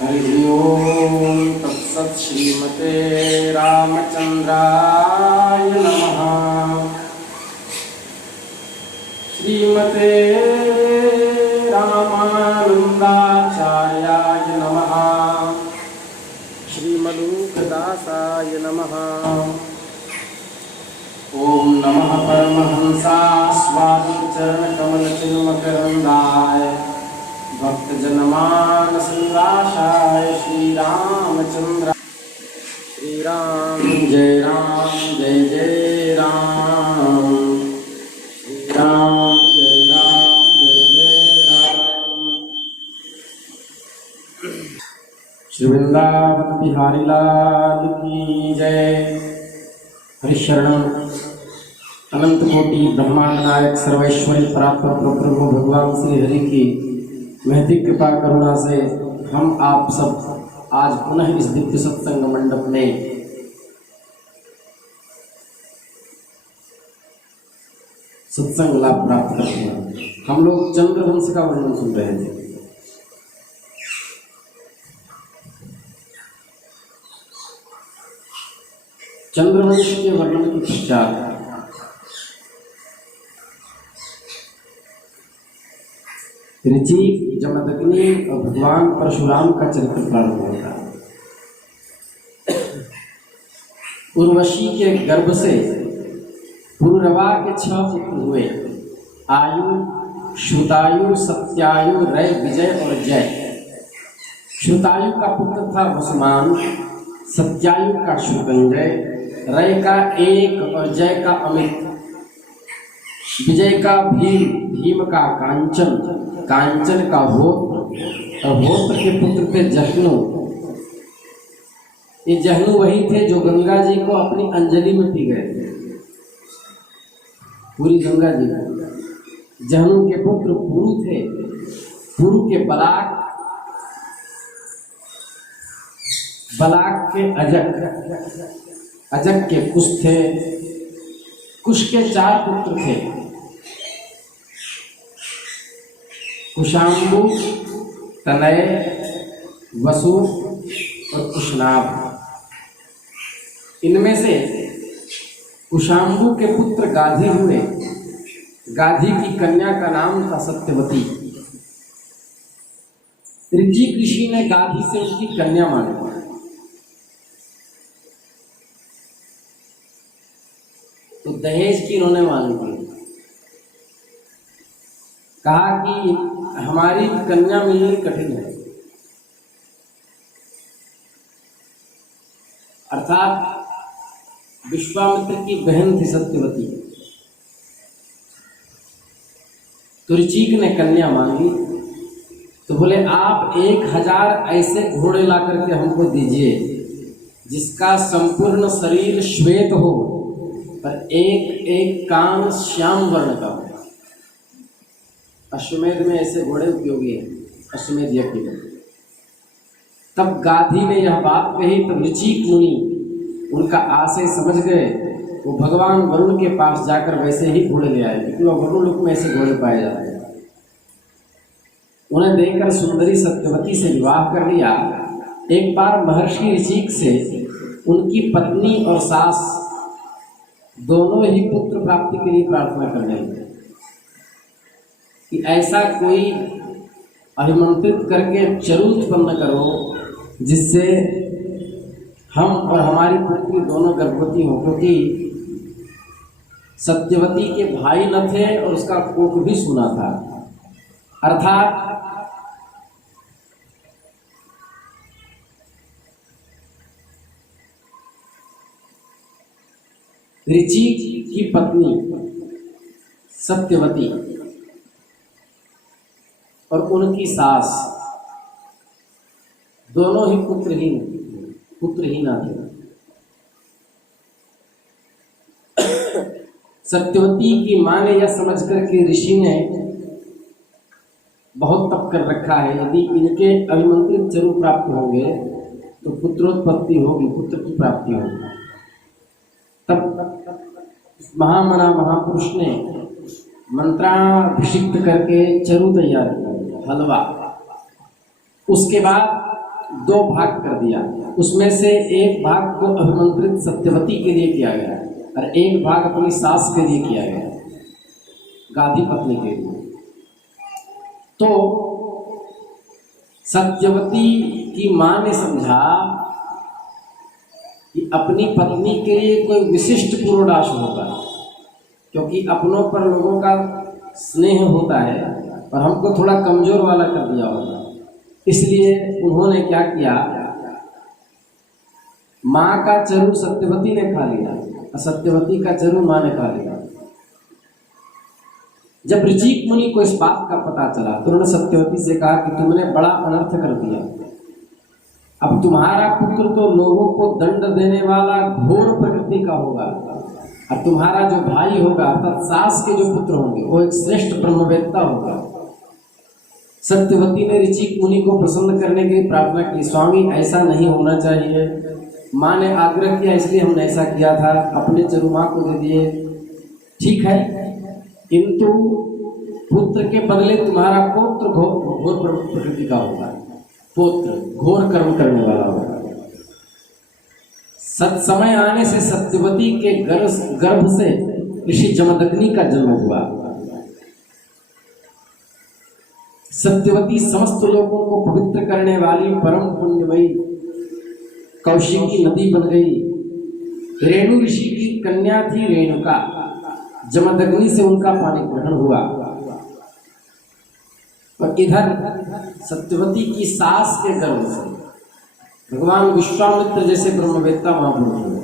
हरि ओम तत्सत् श्रीमते रामचंद्राय नमः। श्रीमते रामानंदाचार्याय नमः। श्रीमदूकदासाय नमः। ओम नमः परमहंसास्वादं चरणकमलचिन्मकरन्दाय भक्तजनमानसनिवासाय श्रीरामचंद्र। श्रीराम जय जय राम। श्रीराम जय जय राम। श्री वृंदावन बिहारी लाल की जय। हरिशरणम अनंत कोटि ब्रह्मांड नायक सर्वैश्वर्य परात्पर प्रभु भगवान श्री हरि की महती कृपा करुणा से हम आप सब आज पुनः इस दिव्य सत्संग मंडप में सत्संग लाभ प्राप्त करते हैं। हम लोग चंद्रवंश का वर्णन सुन रहे थे। चंद्रवंश के वर्णन के पश्चात ऋचिक, जमदग्नि और भगवान परशुराम का चरित्र प्रारंभ होता है। उर्वशी के गर्भ से पुरुरवा के 6 पुत्र हुए। आयु, श्रुतायु, सत्यायु, रय, विजय और जय। श्रुतायु का पुत्र था वसुमान, सत्यायु का शुकंजय, रय का एक और जय का अमित, विजय का भीम, भीम का कांचन, कांचन का होत्र और होत्र के पुत्र थे जहनु। ये जहनु वही थे जो गंगा जी को अपनी अंजलि में पी गए थे, पूरी गंगा जी को। जहनु के पुत्र पुरु थे। पुरु के बलाक, बलाक के अजक, अजक के कुश थे। कुश के 4 पुत्र थे, कुशाम्बु, तनय, वसु और कुशनाभ। इनमें से कुशाम्बु के पुत्र गाधी हुए। गाधी की कन्या का नाम था सत्यवती। ऋचिक ऋषि ने गाधी से उनकी कन्या मांगी। तो दहेज की उन्होंने मांग की। कहा कि हमारी कन्या मिलनी कठिन है। अर्थात विश्वामित्र की बहन थी सत्यवती। तो ऋचिक ने कन्या मांगी। तो बोले आप 1000 ऐसे घोड़े ला करके हमको दीजिए जिसका संपूर्ण शरीर श्वेत हो पर एक एक कान श्याम वर्ण का हो। अश्वमेध में ऐसे घोड़े उपयोगी हैं, अश्वमेध यज्ञ में। तब गाधी ने यह बात कही तो ऋचिक मुनि उनका आशय समझ गए। वो भगवान वरुण के पास जाकर वैसे ही घोड़े ले आए, क्योंकि वरुण लोक में ऐसे घोड़े पाए जाते हैं। उन्हें देखकर सुंदरी सत्यवती से विवाह कर लिया। एक बार महर्षि ऋचिक से उनकी पत्नी और सास दोनों ही पुत्र प्राप्ति के लिए प्रार्थना करने लगे कि ऐसा कोई अभिमंत्रित करके चरु उत्पन्न करो जिससे हम और हमारी पुत्री दोनों गर्भवती हों, क्योंकि सत्यवती के भाई न थे और उसका कोख भी सुना था। अर्थात ऋचिक की पत्नी सत्यवती और उनकी सास दोनों ही पुत्रहीन थे। सत्यवती की मां ने यह समझकर कि ऋषि ने बहुत तप कर रखा है, यदि इनके अभिमंत्रित चरु प्राप्त होंगे तो पुत्रोत्पत्ति होगी, पुत्र की प्राप्ति होगी। तब महामना महापुरुष ने मंत्राभिषिक्त करके चरु तैयार किया, हलवा। उसके बाद दो भाग कर दिया। उसमें से एक भाग को अभिमंत्रित सत्यवती के लिए किया गया और एक भाग अपनी सास के लिए किया गया, गाधी पत्नी के लिए। तो सत्यवती की मां ने समझा कि अपनी पत्नी के लिए कोई विशिष्ट पूर्वदास होगा, क्योंकि अपनों पर लोगों का स्नेह होता है और हमको थोड़ा कमजोर वाला कर दिया होगा। इसलिए उन्होंने क्या किया, माँ का चरू सत्यवती ने खा लिया और सत्यवती का चरू माँ ने खा लिया। जब ऋचिक मुनि को इस बात का पता चला तो उन्होंने सत्यवती से कहा कि तुमने बड़ा अनर्थ कर दिया। अब तुम्हारा पुत्र तो लोगों को दंड देने वाला घोर प्रकृति का होगा और तुम्हारा जो भाई होगा अर्थात सास के जो पुत्र होंगे वो एक श्रेष्ठ ब्रह्मवेत्ता होगा। सत्यवती ने ऋचिक मुनि को प्रसन्न करने की प्रार्थना की, स्वामी ऐसा नहीं होना चाहिए। माँ ने आग्रह किया इसलिए हमने ऐसा किया था, अपने चरू माँ को दे दिए, ठीक है, किंतु पुत्र के बदले तुम्हारा पौत्र घोर प्रकृति का होगा, पुत्र घोर कर्म करने वाला होगा। सत्समय आने से सत्यवती के गर्भ से ऋषि जमदग्नि का जन्म हुआ। सत्यवती समस्त लोगों को पवित्र करने वाली परम पुण्यमयी कौशिकी नदी बन गई। रेणु ऋषि की कन्या थी रेणुका, जमदग्नि से उनका पानी ग्रहण हुआ। और इधर सत्यवती की सास के गर्भ से भगवान विश्वामित्र जैसे ब्रह्मवेत्ता महापुरुष हुए।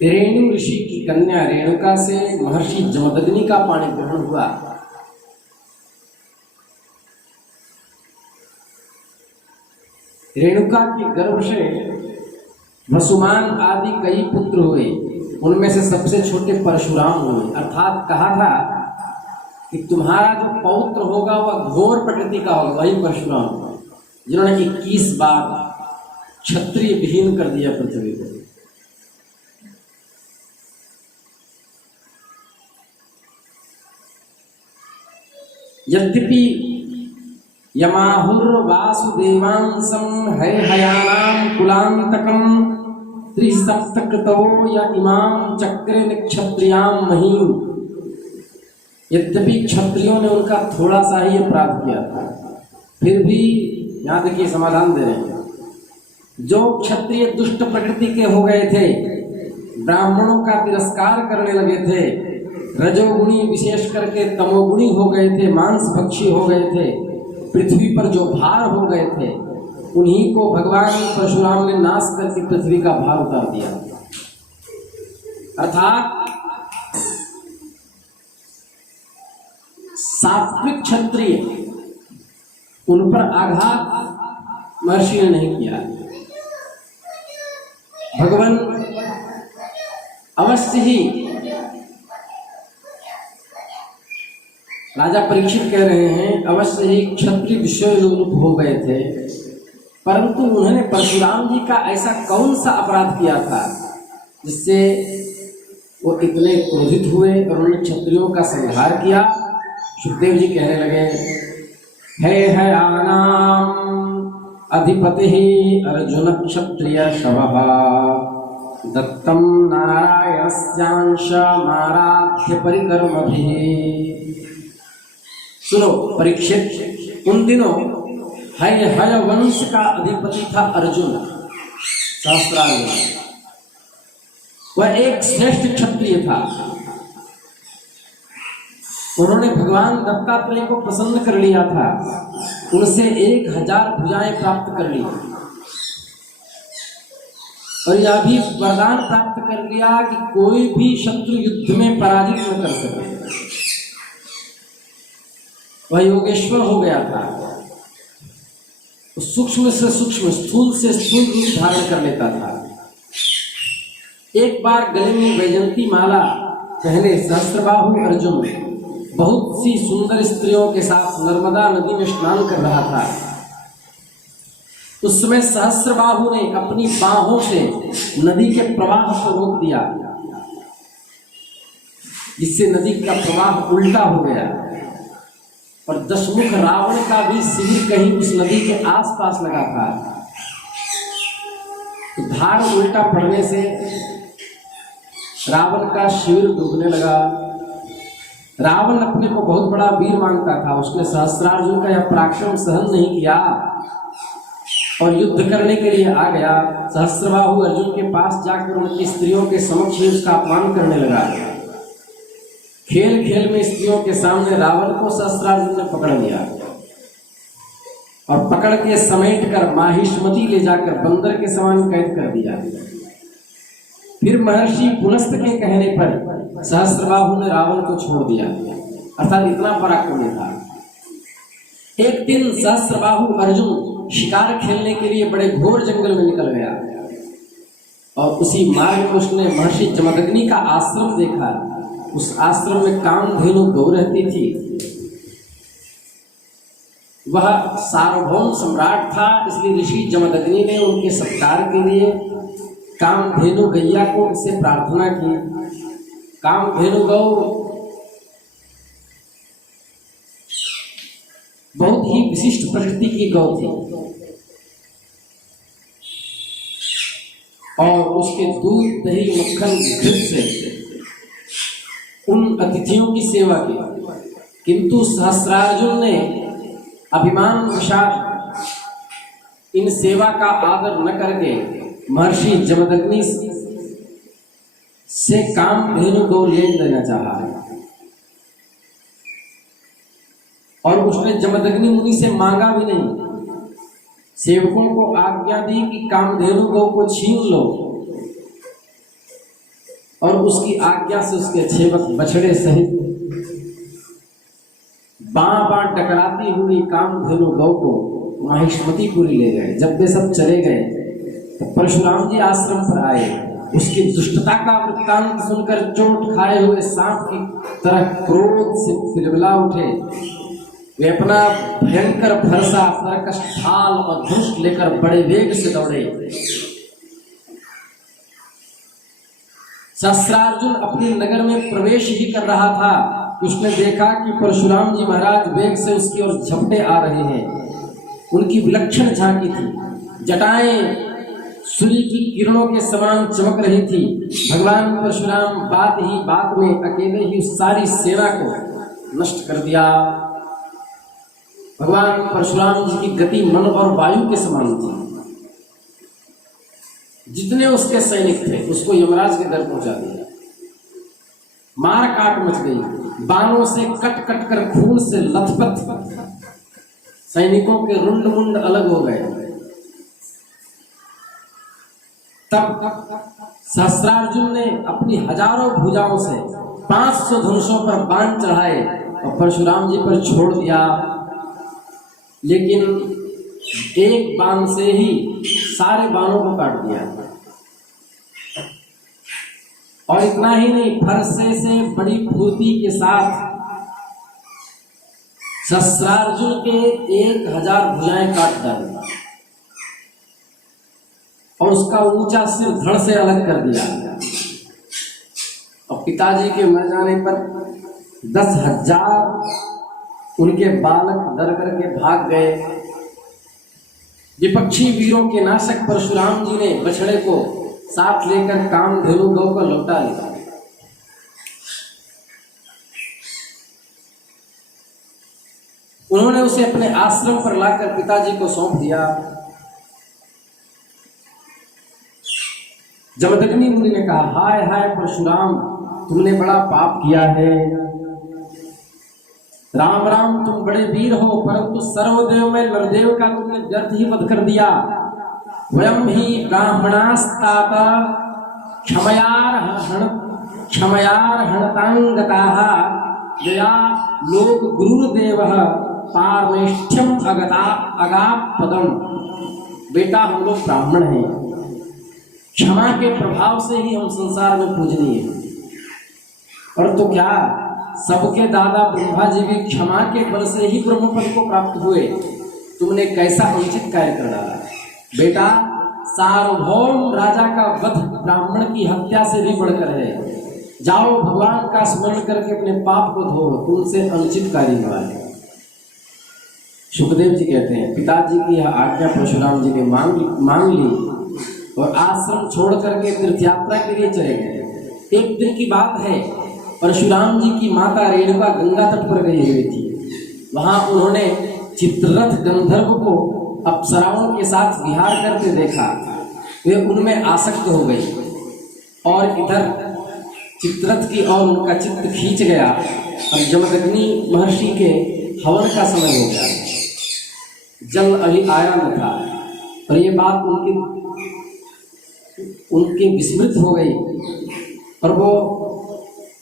रेणु ऋषि की कन्या रेणुका से महर्षि जमदग्नि का पानी ग्रहण हुआ। रेणुका के गर्भ से वसुमान आदि कई पुत्र हुए, उनमें से सबसे छोटे परशुराम हुए। अर्थात कहा था कि तुम्हारा जो पौत्र होगा वह घोर प्रकृति का होगा, वही परशुराम जिन्होंने 21 बार क्षत्रिय विहीन कर दिया पृथ्वी को। यद्यपि यमाहुर्वासुदेवांसं हैहयानां कुलांतकं त्रिसप्तकृतो य इमां चक्रे निक्षत्रियां महीम। यद्यपि क्षत्रियों ने उनका थोड़ा सा ही अपराध किया था, फिर भी यहाँ देखिए समाधान दे रहे हैं। जो क्षत्रिय दुष्ट प्रकृति के हो गए थे, ब्राह्मणों का तिरस्कार करने लगे थे, रजोगुणी विशेष करके तमोगुणी हो गए थे, मांस भक्षी हो गए थे, पृथ्वी पर जो भार हो गए थे, उन्हीं को भगवान परशुराम ने नाश करके पृथ्वी का भार उतार दिया। अर्थात सात्विक क्षत्रिय, उन पर आघात महर्षि ने नहीं किया। भगवान अवश्य ही, राजा परीक्षित कह रहे हैं, अवश्य ही क्षत्रिय विश्वरूप हो गए थे, परंतु उन्होंने परशुराम जी का ऐसा कौन सा अपराध किया था जिससे वो इतने क्रोधित हुए और उन्होंने क्षत्रियों का संहार किया। सुखदेव जी कहने लगे, है आनाम अधिपति अर्जुन क्षत्रिय शवः दत्तम नारायणस्यांश माराध्य परिकर्मभिः। सुनो परीक्षित, उन दिनों हय वंश का अधिपति था अर्जुन सहस्त्रार्जुन। वह एक श्रेष्ठ क्षत्रिय था। उन्होंने भगवान दत्तात्रेय को प्रसन्न कर लिया था, उनसे 1000 भुजाएं प्राप्त कर ली और यह भी वरदान प्राप्त कर लिया कि कोई भी शत्रु युद्ध में पराजित न कर सके। वह योगेश्वर हो गया था, सूक्ष्म से सूक्ष्म, स्थूल से स्थूल रूप धारण कर लेता था। एक बार गले में वैजंती माला पहने सहस्त्रबाहु अर्जुन बहुत सी सुंदर स्त्रियों के साथ नर्मदा नदी में स्नान कर रहा था। उस समय सहस्त्रबाहु ने अपनी बाहों से नदी के प्रवाह को रोक दिया, जिससे नदी का प्रवाह उल्टा हो गया और दशमुख रावण का भी शिविर कहीं उस नदी के आसपास लगा था। तो धार उल्टा पड़ने से रावण का शिविर डूबने लगा। रावण अपने को बहुत बड़ा वीर मानता था, उसने सहस्त्रार्जुन का यह पराक्रम सहन नहीं किया और युद्ध करने के लिए आ गया। सहस्त्रबाहु अर्जुन के पास जाकर उनकी स्त्रियों के समक्ष ही उसका अपमान करने लगा। खेल खेल में स्त्रियों के सामने रावण को सहस्त्रार्जुन ने पकड़ लिया और पकड़ के समेट कर माहिष्मति ले जाकर बंदर के समान कैद कर दिया। फिर महर्षि पुलस्त के कहने पर सहस्त्रबाहु ने रावण को छोड़ दिया, अर्थात इतना पराक्रमी था। एक दिन सहस्त्रबाहु अर्जुन शिकार खेलने के लिए बड़े घोर जंगल में निकल गया और उसी मार्ग में उसने महर्षि जमदग्नि का आश्रम देखा। उस आश्रम में कामधेनु गौ रहती थी। वह सार्वभौम सम्राट था, इसलिए ऋषि जमदग्नि ने उनके सत्कार के लिए कामधेनु गैया को उनसे प्रार्थना की। कामधेनु गौ बहुत ही विशिष्ट प्रकृति की गौ थी और उसके दूध दही मक्खन घृत से उन अतिथियों की सेवा की। किंतु सहस्त्रार्जुन ने अभिमान वशात इन सेवा का आदर न करके महर्षि जमदग्नि से कामधेनु गौ ले लेना चाहा और उसने जमदग्नि मुनि से मांगा भी नहीं। सेवकों को आज्ञा दी कि कामधेनु गौ को छीन लो और उसकी आज्ञा से उसके सेवक बछड़े सहित बां टकराती हुई कामधेनु गौ को माहिष्मतिपुरी ले गए। जब वे सब चले गए तो परशुराम जी आश्रम पर आए। उसकी दुष्टता का वृत्तांत सुनकर चोट खाए हुए सांप की तरह क्रोध से फिरविला उठे। वे अपना भयंकर फरसा सरकश ढाल और धनुष लेकर बड़े वेग से दौड़े। सहस्त्रार्जुन अपने नगर में प्रवेश ही कर रहा था कि उसने देखा कि परशुराम जी महाराज वेग से उसकी ओर झपटे आ रहे हैं। उनकी विलक्षण झांकी थी, जटाएं सूर्य की किरणों के समान चमक रही थी। भगवान परशुराम बात ही बात में अकेले ही उस सारी सेना को नष्ट कर दिया। भगवान परशुराम जी की गति मन और वायु के समान थी। जितने उसके सैनिक थे उसको यमराज के घर पहुंचा दिया। मार काट मच गई, बाणों से कट कट कर खून से लथपथ सैनिकों के रुंड मुंड अलग हो गए। तब सहस्त्रार्जुन ने अपनी हजारों भुजाओं से 500 धनुषों पर बाण चढ़ाए और परशुराम जी पर छोड़ दिया। लेकिन एक बाण से ही सारे बाणों को काट दिया और इतना ही नहीं, फरसे से बड़ी फुर्ती के साथ सहस्त्रार्जुन के 1000 भुजाएं काट डाली और उसका ऊंचा सिर धड़ से अलग कर दिया। और पिताजी के मर जाने पर 10,000 उनके बालक डर करके भाग गए। विपक्षी वीरों के नाशक परशुराम जी ने बछड़े को साथ लेकर कामधेनु गौ को लौटा लिया। उन्होंने उसे अपने आश्रम पर लाकर पिताजी को सौंप दिया। जमदग्नि मुनि ने कहा, हाय हाय परशुराम, तुमने बड़ा पाप किया है। राम राम, तुम बड़े वीर हो, परंतु सर्वदेव में नरदेव का तुमने व्यर्थ ही वध कर दिया। वयम ही ब्राह्मणास्तात क्षमयार्हणतांगताः यया लोक गुरुर्देवः पारमेष्ठ्यम अगापदम। बेटा, हम लोग ब्राह्मण हैं, क्षमा के प्रभाव से ही हम संसार में पूजनीय हैं। और तो क्या, सबके दादा ब्रह्मा जी भी क्षमा के बल से ही ब्रह्मपद को प्राप्त हुए। तुमने कैसा अनुचित कार्य कर डाला। बेटा, सार्वभौम राजा का वध ब्राह्मण की हत्या से भी बढ़कर है। जाओ, भगवान का स्मरण करके अपने पाप को धो, तुमसे अनुचित कार्य हुआ है। सुखदेव जी कहते हैं पिताजी की यह आज्ञा परशुराम जी ने मांग ली और आश्रम छोड़ करके तीर्थ यात्रा के लिए चले गए। एक दिन की बात है, परशुराम जी की माता रेणुका गंगा तट पर गई हुई थी। वहां उन्होंने चित्ररथ गंधर्व को अप्सराओं के साथ विहार करते देखा। वे उनमें आसक्त हो गई और इधर चित्ररथ की ओर उनका चित्त खींच गया और जमदग्नि महर्षि के हवन का समय हो गया। जल अभी आया न था और ये बात उनके विस्मृत हो गई और वो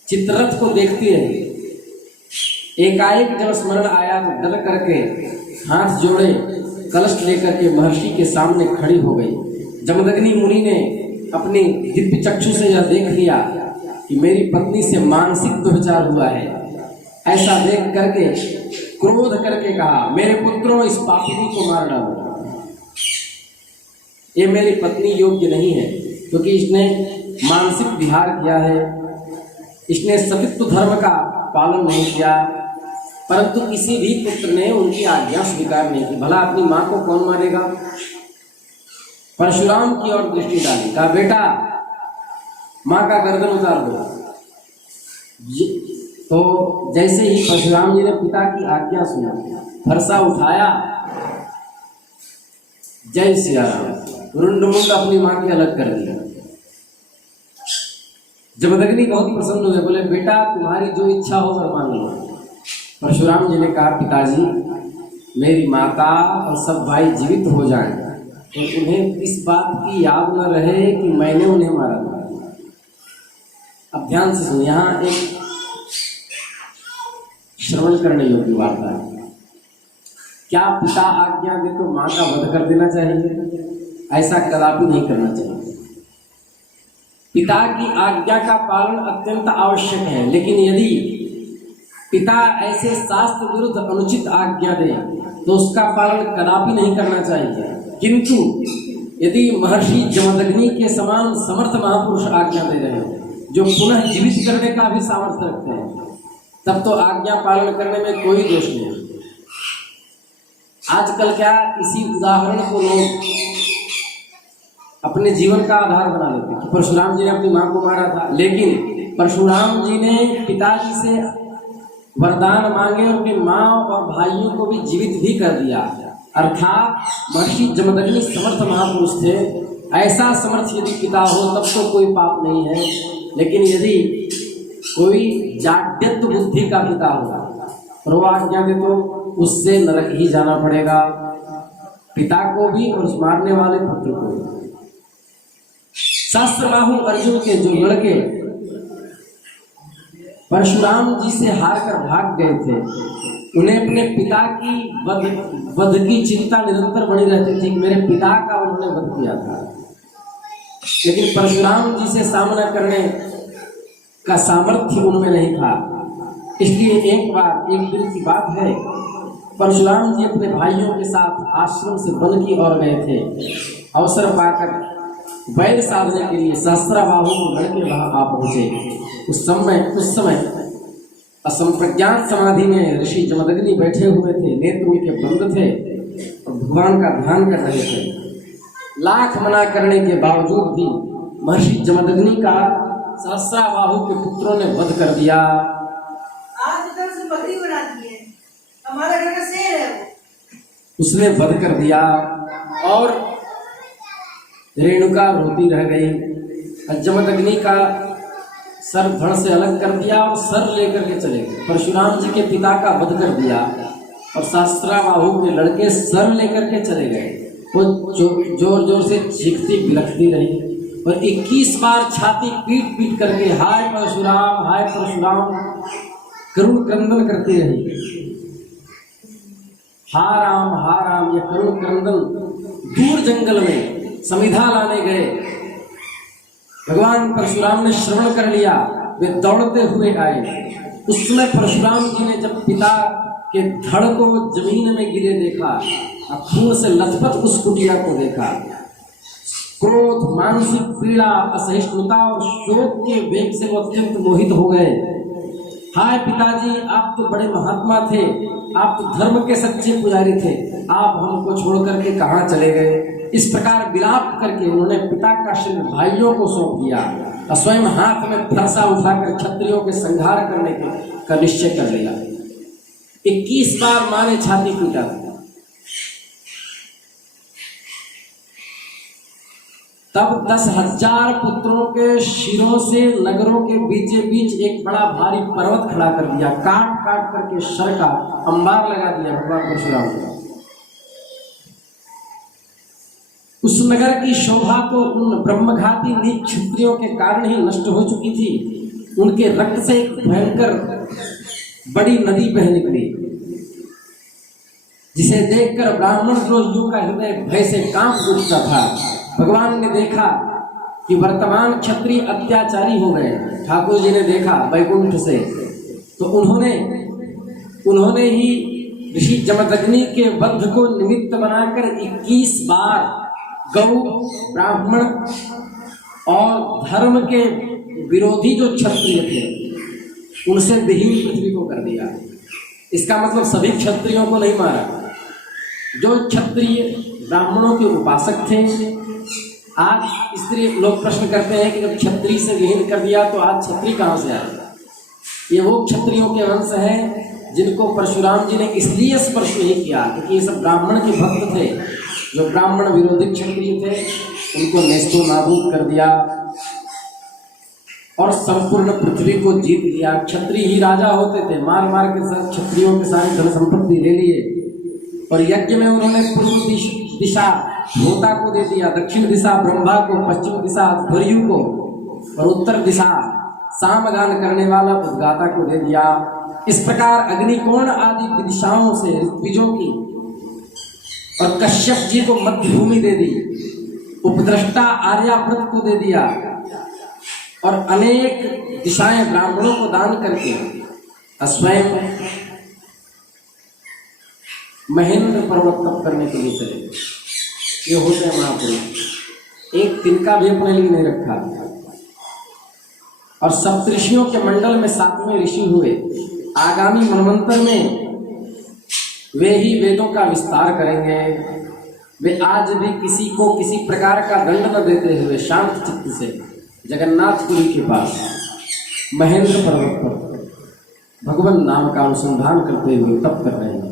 चित्ररथ को देखती रही। एकाएक जब स्मरण आया तो डर करके हाथ जोड़े कलश लेकर के महर्षि के सामने खड़ी हो गई। जमदग्नि मुनि ने अपनी दिव्य चक्षु से यह देख लिया कि मेरी पत्नी से मानसिक दुर्विचार हुआ है। ऐसा देख करके क्रोध करके कहा, मेरे पुत्रों इस पापिनी को मार डालो। ये मेरी पत्नी योग्य नहीं है क्योंकि इसने मानसिक विहार किया है, इसने सतित्व धर्म का पालन नहीं किया। परंतु किसी भी पुत्र ने उनकी आज्ञा स्वीकार नहीं की। भला अपनी माँ को कौन मारेगा? परशुराम की ओर दृष्टि डाली, कहा बेटा माँ का गर्दन उतार दो। तो जैसे ही परशुराम जी ने पिता की आज्ञा सुनी, फरसा उठाया, जय सिया राम, रुंड अपनी माँ की अलग कर दिया। जमदग्नि बहुत प्रसन्न हुए, बोले बेटा तुम्हारी जो इच्छा हो वह मांग लो। परशुराम जी ने कहा पिताजी मेरी माता और सब भाई जीवित हो जाएं तो उन्हें इस बात की याद न रहे कि मैंने उन्हें मारा था। अब ध्यान से सुनिए, यहाँ एक श्रवण करने योग्य वार्ता है। क्या पिता आज्ञा दे तो माँ का वध कर देना चाहिए? ऐसा कदापि नहीं करना चाहिए। पिता की आज्ञा का पालन अत्यंत आवश्यक है, लेकिन यदि पिता ऐसे शास्त्र विरुद्ध अनुचित आज्ञा दे तो उसका पालन कदापि नहीं करना चाहिए। किंतु यदि महर्षि जमदग्नि के समान समर्थ महापुरुष आज्ञा दे रहे हैं जो पुनः जीवित करने का भी सामर्थ्य रखते हैं, तब तो आज्ञा पालन करने में कोई दोष नहीं। आजकल क्या इसी उदाहरण को लोग अपने जीवन का आधार बना लेते हैं कि परशुराम जी ने अपनी मां को मारा था, लेकिन परशुराम जी ने पिताजी से वरदान मांगे और उनकी मां और भाइयों को भी जीवित भी कर दिया। अर्थात महर्षि जमदग्नि समर्थ महापुरुष थे। ऐसा समर्थ यदि पिता हो तब तो कोई पाप नहीं है, लेकिन यदि कोई जाड्यत्व बुद्धि का पिता होगा और वो आज्ञा दे तो उससे नरक ही जाना पड़ेगा, पिता को भी और उस मारने वाले पुत्र को भी। शास्त्रबाहु अर्जुन के जो लड़के परशुराम जी से हार कर भाग गए थे, उन्हें अपने पिता की वध की चिंता निरंतर बनी रहती थी कि मेरे पिता का उन्होंने वध किया था, लेकिन परशुराम जी से सामना करने का सामर्थ्य उनमें नहीं था। इसलिए एक बार एक दिन की बात है, परशुराम जी अपने भाइयों के साथ आश्रम से वन की ओर गए थे। अवसर पाकर वैर साधने के लिए सहस्त्राबाहु को लड़के वहां आ पहुंचे। उस समय असंप्रज्ञात समाधि में ऋषि जमदग्नि बैठे हुए थे, नेत्र उनके बंद थे और भगवान का ध्यान कर रहे थे। लाख मना करने के बावजूद भी महर्षि जमदग्नि का सहस्त्राबाहु के पुत्रों ने वध कर दिया। आज इधर से बकरी बनाती है, हमारा घर का शेर है वो। उसने वध कर दिया और रेणुका रोती रह गई। जमदग्नि का सर धड़ से अलग कर दिया और सर लेकर के चले गए। परशुराम जी के पिता का वध कर दिया और सहस्त्राबाहु के लड़के सर लेकर के चले गए। वो जोर जोर से चीखती बिलखती रही और 21 बार छाती पीट पीट करके हाय परशुराम करुण क्रंदन करती रही। हा राम ये करुण क्रंदन दूर जंगल में समिधा लाने गए। भगवान परशुराम ने श्रवण कर लिया, वे दौड़ते हुए आए। उस समय परशुराम जी ने जब पिता के धड़ को जमीन में गिरे देखा और खून से लथपथ उस कुटिया को देखा, क्रोध, मानसिक पीड़ा, असहिष्णुता और शोक के वेग से वो अत्यंत मोहित हो गए। हाय पिताजी, आप तो बड़े महात्मा थे, आप तो धर्म के सच्चे पुजारी थे, आप हमको छोड़ करके कहाँ चले गए। इस प्रकार विलाप करके उन्होंने पिता का शरीर भाइयों को सौंप दिया और स्वयं हाथ में फरसा उठाकर क्षत्रियों के संहार करने का निश्चय कर लिया। 21 बार मां ने छाती पीटा था। तब 10,000 पुत्रों के शिरों से नगरों के बीचे बीच एक बड़ा भारी पर्वत खड़ा कर दिया, काट काट करके शर का अंबार लगा दिया भगवान परशुराम को। उस नगर की शोभा तो उन ब्रह्मघाती नीच क्षत्रियों के कारण ही नष्ट हो चुकी थी। उनके रक्त से एक भयंकर बड़ी नदी बह निकली, जिसे देखकर ब्राह्मण द्रोहियों का हृदय भय से कांप उठता था। भगवान ने देखा कि वर्तमान क्षत्रिय अत्याचारी हो गए। ठाकुर जी ने देखा वैकुंठ से, तो उन्होंने ही ऋषि जमदग्नि के वध को निमित्त बनाकर 21 बार गौ, ब्राह्मण और धर्म के विरोधी जो क्षत्रिय थे उनसे विहीन पृथ्वी को कर दिया। इसका मतलब सभी क्षत्रियों को नहीं मारा। जो क्षत्रिय ब्राह्मणों के उपासक थे, आज इसलिए लोग प्रश्न करते हैं कि जब क्षत्रिय से विहीन कर दिया तो आज क्षत्रिय कहाँ से आया। ये वो क्षत्रियों के वंश हैं जिनको परशुराम जी ने इसलिए स्पर्श नहीं किया क्योंकि ये सब ब्राह्मण के भक्त थे। जो ब्राह्मण विरोधी क्षत्रिय थे उनको नेस्तो नाबूद कर दिया और संपूर्ण पृथ्वी को जीत लिया। क्षत्रिय ही राजा होते थे, मार मार के सब क्षत्रियों के सारी धन संपत्ति ले लिए। और यज्ञ में उन्होंने पूर्व दिशा होता को दे दिया, दक्षिण दिशा ब्रह्मा को, पश्चिम दिशा ध्वर्यु को और उत्तर दिशा सामगान करने वाला उद्गाता को दे दिया। इस प्रकार अग्निकोण आदि दिशाओं से ऋत्विजों की और कश्यप जी को मध्य भूमि दे दी, उपद्रष्टा आर्यावर्त को दे दिया और अनेक दिशाएं ब्राह्मणों को दान करके स्वयं महेंद्र पर्वत तप करने के लिए चले। ये होते हैं महापुरुष, एक तिनका भी अपने लिए नहीं रखा। और सप्तऋषियों के मंडल में 7वें ऋषि हुए। आगामी मनवंतर में वे ही वेदों का विस्तार करेंगे। वे आज भी किसी को किसी प्रकार का दंड न देते हुए शांत चित्त से जगन्नाथपुरी के पास महेंद्र पर्वत पर भगवान नाम का अनुसंधान करते हुए तप कर रहे हैं।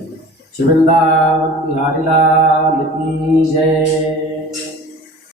शिवृंदावन बिहारी लाल की जय।